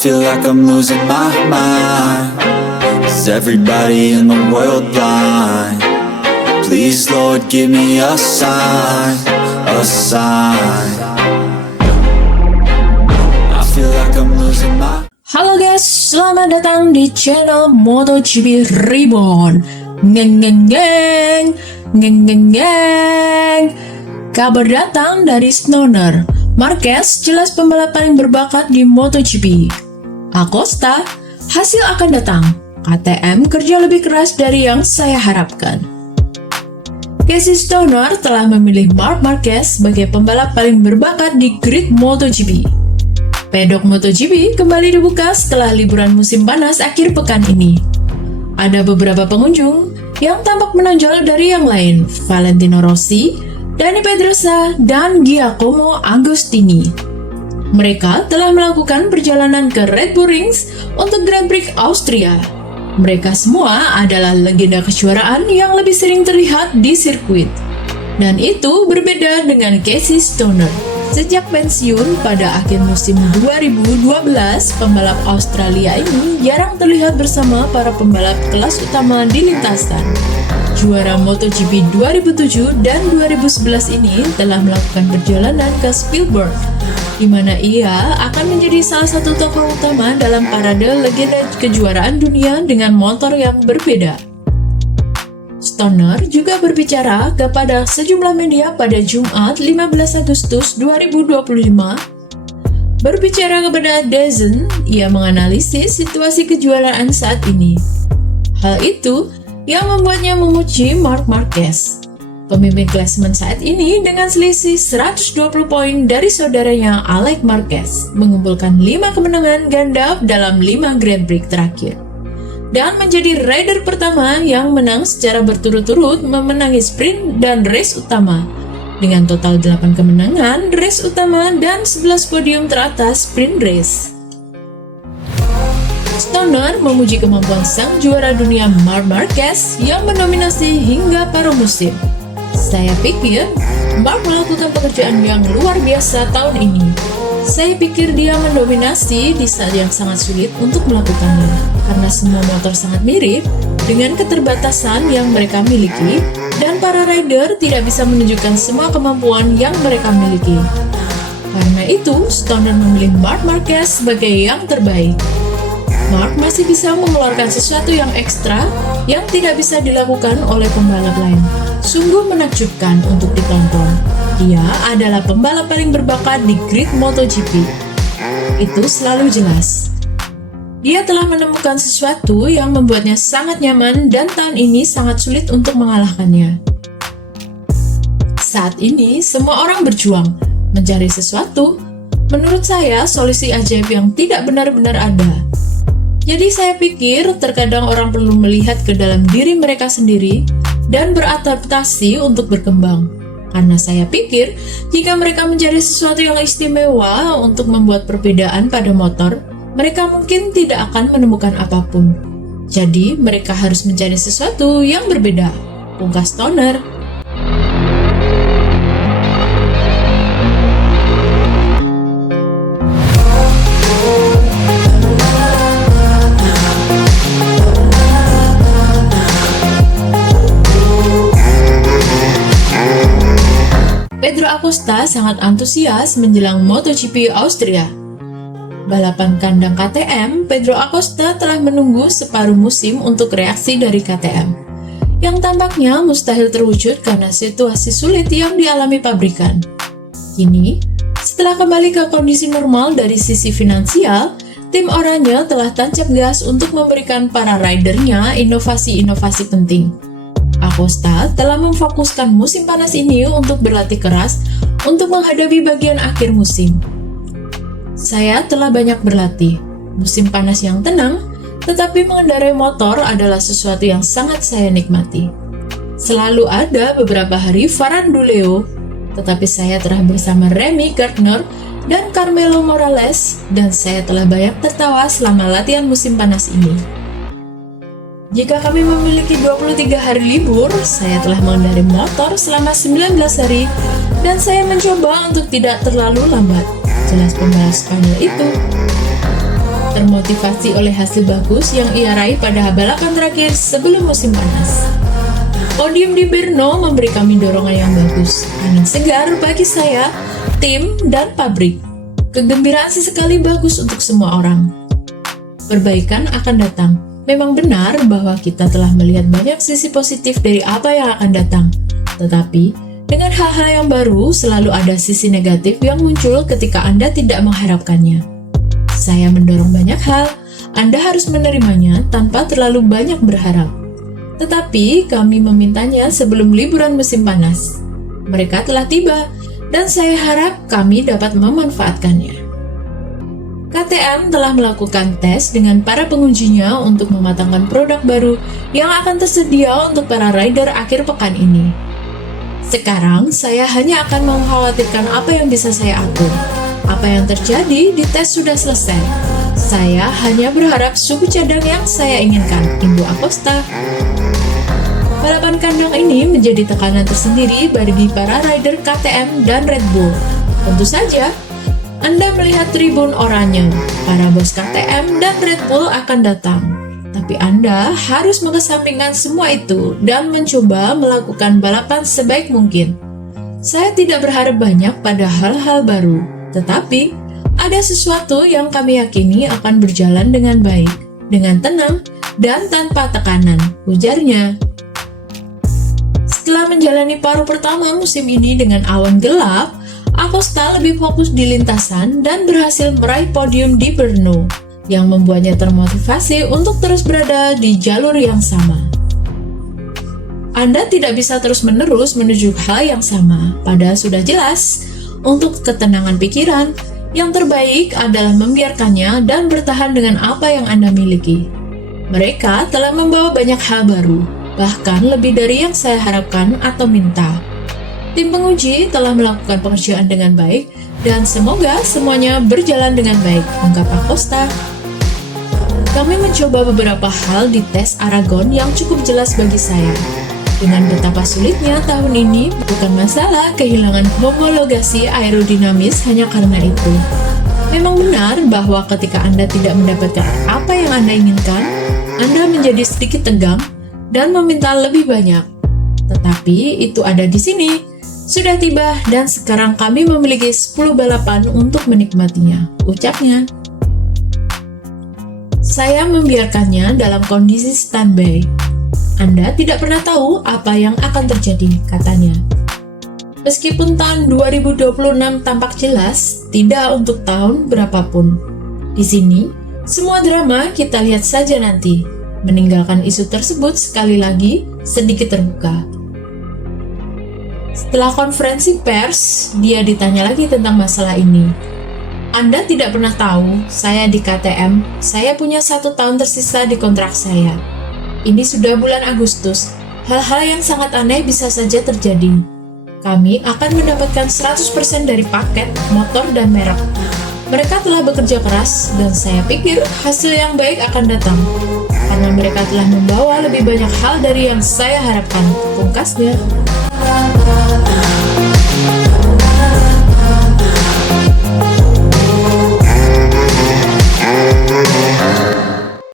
feel like I'm losing my mind. Is everybody in the world blind? Please, Lord, give me a sign, a sign. I feel like I'm losing my. Halo guys, selamat datang di channel MotoGP Reborn. Ngeng. Kabar datang dari Stoner. Marquez jelas pembalap paling berbakat di MotoGP. Acosta, hasil akan datang. KTM kerja lebih keras dari yang saya harapkan. Casey Stoner telah memilih Marc Marquez sebagai pembalap paling berbakat di grid MotoGP. Pedok MotoGP kembali dibuka setelah liburan musim panas akhir pekan ini. Ada beberapa pengunjung yang tampak menonjol dari yang lain, Valentino Rossi, Dani Pedrosa, dan Giacomo Agostini. Mereka telah melakukan perjalanan ke Red Bull Rings untuk Grand Prix Austria. Mereka semua adalah legenda kejuaraan yang lebih sering terlihat di sirkuit. Dan itu berbeda dengan Casey Stoner. Sejak pensiun pada akhir musim 2012, pembalap Australia ini jarang terlihat bersama para pembalap kelas utama di lintasan. Juara MotoGP 2007 dan 2011 ini telah melakukan perjalanan ke Spielberg, di mana ia akan menjadi salah satu tokoh utama dalam parade legenda kejuaraan dunia dengan motor yang berbeda. Stoner juga berbicara kepada sejumlah media pada Jumat 15 Agustus 2025. Berbicara kepada DAZN, ia menganalisis situasi kejuaraan saat ini. Hal itu yang membuatnya memuji Marc Marquez, pemimpin klasemen saat ini dengan selisih 120 poin dari saudaranya Alex Marquez, mengumpulkan 5 kemenangan ganda dalam 5 Grand Prix terakhir. Dan menjadi rider pertama yang menang secara berturut-turut memenangi sprint dan race utama, dengan total 8 kemenangan race utama dan 11 podium teratas sprint race. Stoner memuji kemampuan sang juara dunia Marc Marquez yang mendominasi hingga paruh musim. Saya pikir Marc melakukan pekerjaan yang luar biasa tahun ini. Saya pikir dia mendominasi di saat yang sangat sulit untuk melakukannya, karena semua motor sangat mirip dengan keterbatasan yang mereka miliki, dan para rider tidak bisa menunjukkan semua kemampuan yang mereka miliki. Karena itu, Stoner memilih Marc Marquez sebagai yang terbaik. Marc masih bisa mengeluarkan sesuatu yang ekstra yang tidak bisa dilakukan oleh pembalap lain. Sungguh menakjubkan untuk ditonton. Dia adalah pembalap paling berbakat di grid MotoGP. Itu selalu jelas. Dia telah menemukan sesuatu yang membuatnya sangat nyaman dan tahun ini sangat sulit untuk mengalahkannya. Saat ini, semua orang berjuang mencari sesuatu. Menurut saya, solusi ajaib yang tidak benar-benar ada. Jadi saya pikir terkadang orang perlu melihat ke dalam diri mereka sendiri dan beradaptasi untuk berkembang. Karena saya pikir jika mereka mencari sesuatu yang istimewa untuk membuat perbedaan pada motor, mereka mungkin tidak akan menemukan apapun. Jadi mereka harus mencari sesuatu yang berbeda. Pungkas Stoner. Pedro Acosta sangat antusias menjelang MotoGP Austria. Balapan kandang KTM, Pedro Acosta telah menunggu separuh musim untuk reaksi dari KTM, yang tampaknya mustahil terwujud karena situasi sulit yang dialami pabrikan. Kini, setelah kembali ke kondisi normal dari sisi finansial, tim oranye telah tancap gas untuk memberikan para ridernya inovasi-inovasi penting. Acosta telah memfokuskan musim panas ini untuk berlatih keras untuk menghadapi bagian akhir musim. Saya telah banyak berlatih. Musim panas yang tenang, tetapi mengendarai motor adalah sesuatu yang sangat saya nikmati. Selalu ada beberapa hari faranduleo, tetapi saya telah bersama Remy Gardner dan Carmelo Morales, dan saya telah banyak tertawa selama latihan musim panas ini. Jika kami memiliki 23 hari libur, saya telah mengendarai motor selama 19 hari dan saya mencoba untuk tidak terlalu lambat. Jelas pembalap Spanyol itu. termotivasi oleh hasil bagus yang ia raih pada balapan terakhir sebelum musim panas. Podium di Brno memberi kami dorongan yang bagus, angin segar bagi saya, tim, dan pabrik. Kegembiraan sesekali bagus untuk semua orang. Perbaikan akan datang. Memang benar bahwa kita telah melihat banyak sisi positif dari apa yang akan datang. Tetapi, dengan hal-hal yang baru, selalu ada sisi negatif yang muncul ketika Anda tidak mengharapkannya. Saya mendorong banyak hal, Anda harus menerimanya tanpa terlalu banyak berharap. Tetapi, kami memintanya sebelum liburan musim panas. Mereka telah tiba, dan saya harap kami dapat memanfaatkannya. KTM telah melakukan tes dengan para pengujinya untuk mematangkan produk baru yang akan tersedia untuk para rider akhir pekan ini. Sekarang, saya hanya akan mengkhawatirkan apa yang bisa saya atur. Apa yang terjadi di tes sudah selesai. Saya hanya berharap suhu cadang yang saya inginkan, Ibu Acosta. Balapan kandang ini menjadi tekanan tersendiri bagi para rider KTM dan Red Bull. Tentu saja, Anda melihat tribun oranye, para bos KTM dan Red Bull akan datang. Tapi Anda harus mengesampingkan semua itu dan mencoba melakukan balapan sebaik mungkin. Saya tidak berharap banyak pada hal-hal baru, tetapi ada sesuatu yang kami yakini akan berjalan dengan baik, dengan tenang, dan tanpa tekanan, ujarnya. Setelah menjalani paruh pertama musim ini dengan awan gelap, Acosta lebih fokus di lintasan dan berhasil meraih podium di Brno, yang membuatnya termotivasi untuk terus berada di jalur yang sama. Anda tidak bisa terus-menerus menuju hal yang sama, padahal sudah jelas, untuk ketenangan pikiran, yang terbaik adalah membiarkannya dan bertahan dengan apa yang Anda miliki. Mereka telah membawa banyak hal baru, bahkan lebih dari yang saya harapkan atau minta. Tim penguji telah melakukan pekerjaan dengan baik, dan semoga semuanya berjalan dengan baik, ungkap Acosta. Kami mencoba beberapa hal di tes Aragon yang cukup jelas bagi saya. Dengan betapa sulitnya tahun ini, bukan masalah kehilangan homologasi aerodinamis hanya karena itu. Memang benar bahwa ketika Anda tidak mendapatkan apa yang Anda inginkan, Anda menjadi sedikit tegang dan meminta lebih banyak. Tetapi itu ada di sini. Sudah tiba dan sekarang kami memiliki 10 balapan untuk menikmatinya, ucapnya. Saya membiarkannya dalam kondisi standby. Anda tidak pernah tahu apa yang akan terjadi, katanya. Meskipun tahun 2026 tampak jelas, tidak untuk tahun berapapun. Di sini, semua drama kita lihat saja nanti. Meninggalkan isu tersebut sekali lagi sedikit terbuka. Setelah konferensi pers, dia ditanya lagi tentang masalah ini. Anda tidak pernah tahu, saya di KTM, saya punya 1 tahun tersisa di kontrak saya. Ini sudah bulan Agustus, hal-hal yang sangat aneh bisa saja terjadi. Kami akan mendapatkan 100% dari paket, motor, dan merek. Mereka telah bekerja keras, dan saya pikir hasil yang baik akan datang. Karena mereka telah membawa lebih banyak hal dari yang saya harapkan, pungkasnya.